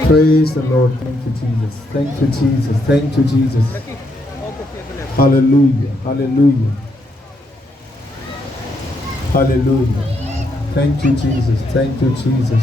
Praise the Lord. Thank you Jesus, thank you Jesus, thank you Jesus. Hallelujah, hallelujah, hallelujah. Thank you Jesus, thank you Jesus.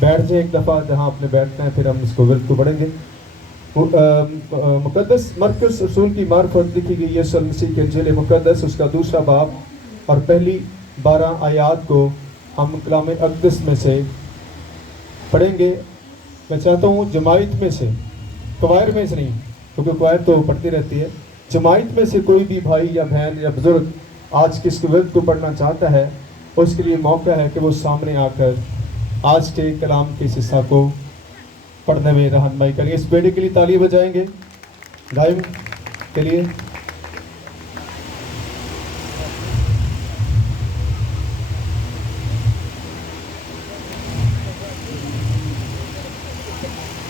بیٹھ جائیں ایک دفعہ جہاں آپ نے بیٹھنا ہے، پھر ہم اس کو ورد کو پڑھیں گے۔ مقدس مرکز رسول کی معرفت لکھی گئی یسوع مسیح کے انجیل مقدس، اس کا 2 باب اور پہلی 12 آیات کو ہم کلام اقدس میں سے پڑھیں گے۔ میں چاہتا ہوں جماعت میں سے، کوائر میں سے نہیں، کیونکہ کوائر تو پڑھتی رہتی ہے، جماعت میں سے کوئی بھی بھائی یا بہن یا بزرگ آج کس کے ورد کو پڑھنا چاہتا ہے، اس کے لیے موقع ہے کہ وہ سامنے آ کر آج کے کلام کے اس حصہ کو پڑھنے میں رہنمائی کریں گے۔ اس بیٹے کے لیے تالی بجائیں گے دائم کے لیے۔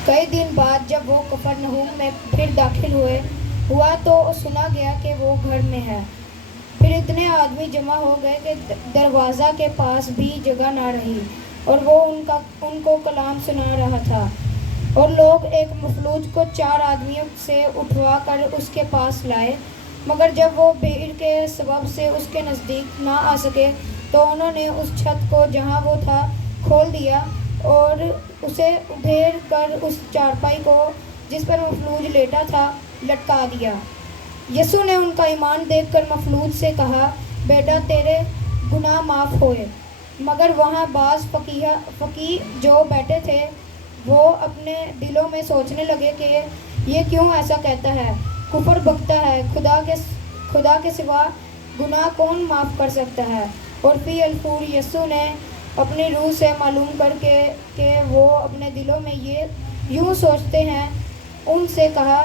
کئی دن بعد جب وہ کفرنہوم میں پھر داخل ہوا تو سنا گیا کہ وہ گھر میں ہے۔ پھر اتنے آدمی جمع ہو گئے کہ دروازہ کے پاس بھی جگہ نہ رہی، اور وہ ان کو کلام سنا رہا تھا۔ اور لوگ ایک مفلوج کو 4 آدمیوں سے اٹھوا کر اس کے پاس لائے، مگر جب وہ بھیڑ کے سبب سے اس کے نزدیک نہ آ سکے تو انہوں نے اس چھت کو جہاں وہ تھا کھول دیا اور اسے ادھیڑ کر اس چارپائی کو جس پر مفلوج لیٹا تھا لٹکا دیا۔ یسوع نے ان کا ایمان دیکھ کر مفلوج سے کہا، بیٹا تیرے گناہ معاف ہوئے۔ مگر وہاں بعض فقیہ جو بیٹھے تھے وہ اپنے دلوں میں سوچنے لگے کہ یہ کیوں ایسا کہتا ہے، کفر بکتا ہے، خدا کے سوا گناہ کون معاف کر سکتا ہے۔ اور فی الفور یسوع نے اپنی روح سے معلوم کر کے کہ وہ اپنے دلوں میں یہ یوں سوچتے ہیں، ان سے کہا،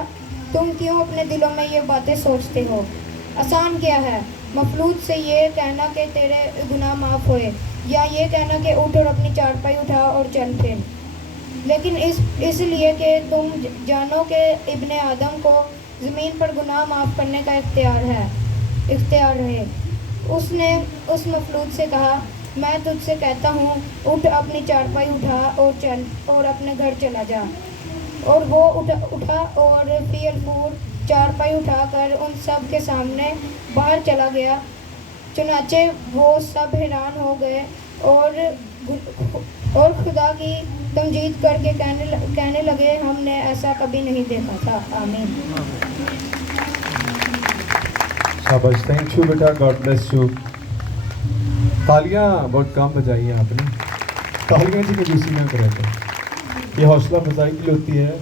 تم کیوں اپنے دلوں میں یہ باتیں سوچتے ہو؟ آسان کیا ہے مفلوج سے یہ کہنا کہ تیرے گناہ معاف ہوئے، یا یہ کہنا کہ اٹھ اور اپنی چارپائی اٹھا اور چل پھر؟ لیکن اس لیے کہ تم جانو کہ ابن آدم کو زمین پر گناہ معاف کرنے کا اختیار رہے۔ اس نے اس مفلوج سے کہا، میں تجھ سے کہتا ہوں، اٹھ اپنی چارپائی اٹھا اور چل اور اپنے گھر چلا جا۔ اور وہ اٹھا اور فی الفور چارپائی اٹھا کر ان سب کے سامنے باہر چلا گیا۔ چنانچہ وہ سب حیران ہو گئے اور خدا کی تمجید کر کے کہنے لگے، ہم نے ایسا کبھی نہیں دیکھا تھا۔ آمین۔ شاباش، تھینک یو بیٹا، گاڈ بلیس یو۔ تالیاں بہت کام بجائی ہیں آپ نے، تالیاں جی کنجوسی نہ کرے تو یہ حوصلہ افزائی کے لیے ہوتی ہے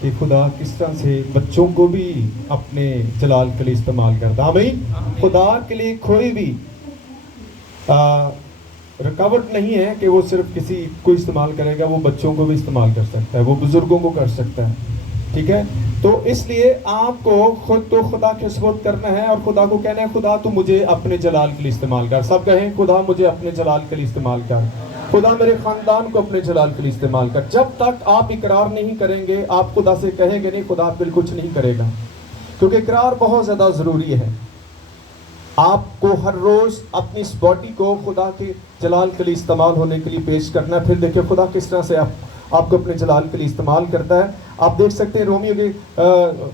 کہ خدا کس طرح سے بچوں کو بھی اپنے جلال کے لیے استعمال کرتا ہے۔ آمین۔ خدا کے لیے کوئی بھی رکاوٹ نہیں ہے کہ وہ صرف کسی کو استعمال کرے گا، وہ بچوں کو بھی استعمال کر سکتا ہے، وہ بزرگوں کو کر سکتا ہے، ٹھیک ہے؟ تو اس لیے آپ کو خود تو خدا کے سپرد کرنا ہے اور خدا کو کہنا ہے، خدا تو مجھے اپنے جلال کے لیے استعمال کر۔ سب کہیں، خدا مجھے اپنے جلال کے لیے استعمال کر، خدا میرے خاندان کو اپنے جلال کے لیے استعمال کر۔ جب تک آپ اقرار نہیں کریں گے، آپ خدا سے کہیں گے نہیں، خدا پھر کچھ نہیں کرے گا، کیونکہ اقرار بہت زیادہ ضروری ہے۔ آپ کو ہر روز اپنی اس باڈی کو خدا کے جلال کے لیے استعمال ہونے کے لیے پیش کرنا ہے۔ پھر دیکھیں خدا کس طرح سے آپ کو اپنے جلال کے لیے استعمال کرتا ہے۔ آپ دیکھ سکتے ہیں رومیو کے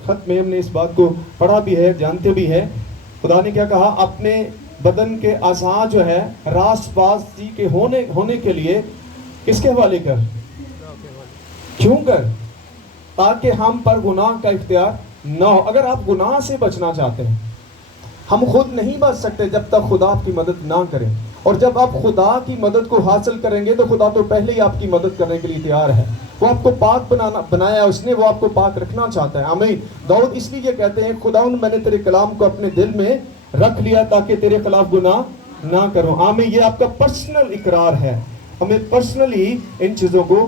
خط میں ہم نے اس بات کو پڑھا بھی ہے، جانتے بھی ہیں۔ خدا نے کیا کہا؟ اپنے بدن کے اعضاء جو ہے راست بازی کے ہونے کے لیے کس کے حوالے کر؟ کیوں کر؟ تاکہ ہم پر گناہ کا اختیار نہ ہو۔ اگر آپ گناہ سے بچنا چاہتے ہیں، ہم خود نہیں بچ سکتے جب تک خدا آپ کی مدد نہ کرے، اور جب آپ خدا کی مدد کو حاصل کریں گے تو خدا تو پہلے ہی آپ کی مدد کرنے کے لیے تیار ہے۔ وہ آپ کو پاک بنایا اس نے، وہ آپ کو پاک رکھنا چاہتا ہے۔ آمین۔ داؤد اس لیے کہتے ہیں، خداوند میں نے تیرے کلام کو اپنے دل میں رکھ لیا تاکہ تیرے خلاف گناہ نہ کروں۔ آمین۔ یہ آپ کا پرسنل اقرار ہے، ہمیں پرسنلی ان چیزوں کو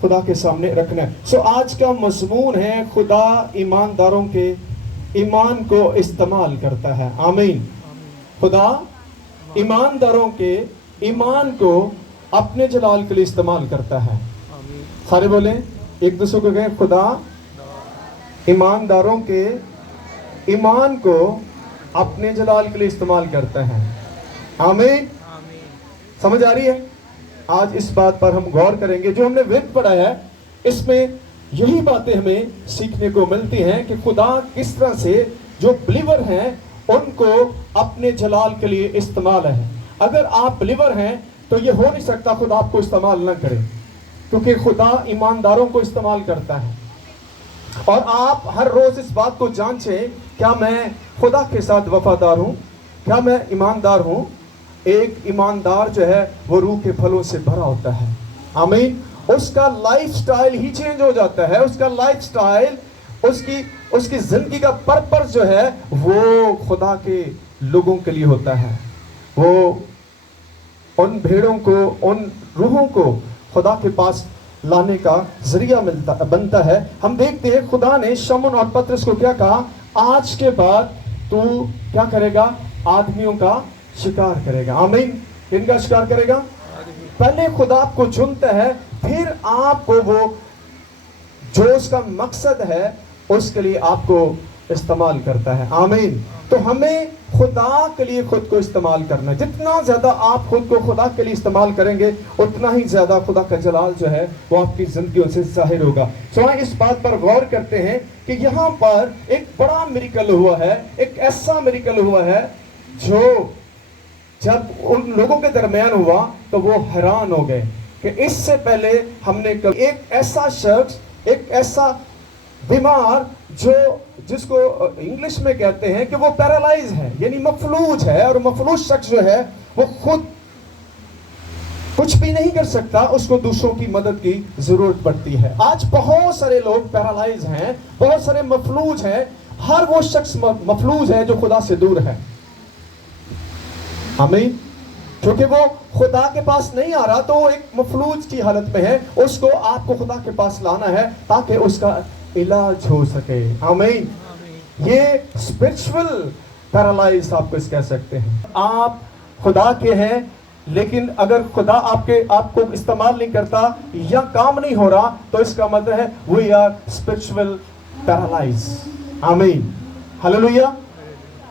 خدا کے سامنے رکھنا ہے۔ آج کا مضمون ہے، خدا ایمانداروں کے ایمان کو استعمال کرتا ہے۔ آمین۔ خدا ایمانداروں کے ایمان کو اپنے جلال کے لیے استعمال کرتا ہے۔ سارے بولیں، ایک دوسرے کو کہیں، خدا ایمانداروں کے ایمان کو اپنے جلال کے لیے استعمال کرتا ہے۔ آمین۔ سمجھ آ رہی ہے؟ آج اس بات پر ہم غور کریں گے۔ جو ہم نے ورد پڑھا ہے، اس میں یہی باتیں ہمیں سیکھنے کو ملتی ہیں کہ خدا کس طرح سے جو بلیور ہیں ان کو اپنے جلال کے لیے استعمال ہے۔ اگر آپ بلیور ہیں تو یہ ہو نہیں سکتا خدا آپ کو استعمال نہ کرے۔ کیونکہ خدا ایمانداروں کو استعمال کرتا ہے. اور آپ ہر روز اس بات کو جانچیں, کیا میں خدا کے ساتھ وفادار ہوں, کیا میں ایماندار ہوں. ایک ایماندار جو ہے وہ روح کے پھلوں سے بھرا ہوتا ہے. آمین. اس کا لائف سٹائل ہی چینج ہو جاتا ہے. اس کا لائف سٹائل, اس کی زندگی کا پرپس جو ہے وہ خدا کے لوگوں کے لیے ہوتا ہے. وہ ان بھیڑوں کو, ان روحوں کو خدا کے پاس لانے کا ذریعہ بنتا ہے. ہم دیکھتے ہیں خدا نے شمعون اور پترس کو کیا کہا, آج کے بعد تو کیا کرے گا, آدمیوں کا شکار کرے گا. آمین. کن کا شکار کرے گا؟ پہلے خدا آپ کو چنتا ہے, پھر آپ کو وہ جو اس کا مقصد ہے اس کے لیے آپ کو استعمال کرتا ہے. آمین. تو ہمیں خدا کے لیے خود کو استعمال کرنا ہے. جتنا زیادہ آپ خود کو خدا کے لیے استعمال کریں گے اتنا ہی زیادہ خدا کا جلال جو ہے وہ آپ کی زندگیوں سے ظاہر ہوگا. اس بات پر غور کرتے ہیں کہ یہاں پر ایک بڑا میریکل ہوا ہے, ایک ایسا میریکل ہوا ہے جو جب ان لوگوں کے درمیان ہوا تو وہ حیران ہو گئے کہ اس سے پہلے ہم نے ایک ایسا شخص, ایک ایسا بیمار جس کو انگلش میں کہتے ہیں کہ وہ پیرالائز ہے, یعنی مفلوج ہے, اور مفلوج شخص جو ہے وہ خود کچھ بھی نہیں کر سکتا, اس کو دوسروں کی مدد کی ضرورت پڑتی ہے. آج بہت سارے لوگ پیرالائز ہیں, بہت سارے مفلوج ہیں. ہر وہ شخص مفلوج ہے جو خدا سے دور ہے. آمین. کیونکہ وہ خدا کے پاس نہیں آ رہا تو وہ ایک مفلوج کی حالت میں ہے. اس کو آپ کو خدا کے پاس لانا ہے تاکہ اس کا علاج ہو سکے. آمین. یہ اسپرچول پیرالائز آپ کو اس کہہ سکتے ہیں. آپ خدا کے ہیں لیکن اگر خدا آپ کو استعمال نہیں کرتا یا کام نہیں ہو رہا تو اس کا مطلب ہے we are spiritual paralyzed. آمین. ہلیلویا.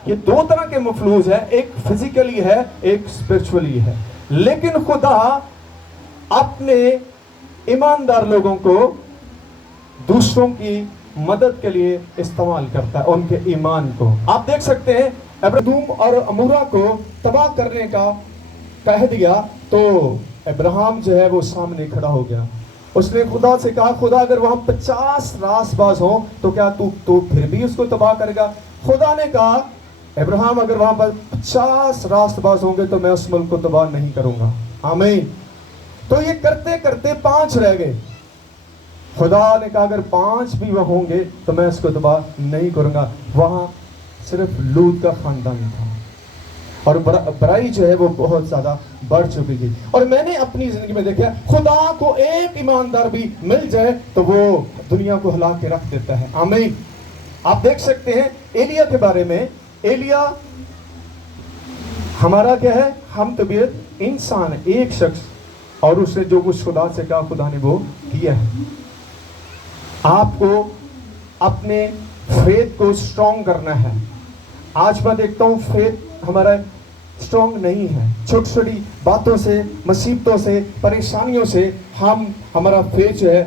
یہ دو طرح کے مفلوج ہے, ایک فزیکلی ہے, ایک اسپرچولی ہے. لیکن خدا اپنے ایماندار لوگوں کو دوسروں کی مدد کے لیے استعمال کرتا ہے, ان کے ایمان کو. آپ دیکھ سکتے ہیں ابراہیم اور امورا کو تباہ کرنے کا کہہ دیا تو ابراہیم جو ہے وہ سامنے کھڑا ہو گیا. اس نے خدا سے کہا, خدا اگر وہاں 50 راست باز ہوں تو کیا تو پھر بھی اس کو تباہ کرے گا؟ خدا نے کہا, ابراہیم اگر وہاں پر 50 راست باز ہوں گے تو میں اس ملک کو تباہ نہیں کروں گا. آمین. تو یہ کرتے کرتے 5 رہ گئے. خدا نے کہا اگر 5 بھی وہ ہوں گے تو میں اس کو تباہ نہیں کروں گا. وہاں صرف لوط کا خاندان تھا اور برائی جو ہے وہ بہت زیادہ بڑھ چکی تھی. اور میں نے اپنی زندگی میں دیکھا خدا کو ایک ایماندار بھی مل جائے تو وہ دنیا کو ہلا کے رکھ دیتا ہے. آمین. آپ دیکھ سکتے ہیں ایلیا کے بارے میں. ایلیا ہمارا کیا ہے, ہم طبیعت انسان ہے, ایک شخص, اور اس نے جو کچھ خدا سے کہا خدا نے وہ کیا ہے. آپ کو اپنے فیتھ کو اسٹرانگ کرنا ہے. آج میں دیکھتا ہوں فیتھ ہمارا اسٹرانگ نہیں ہے. چھوٹی چھوٹی باتوں سے, مصیبتوں سے, پریشانیوں سے ہمارا فیتھ جو ہے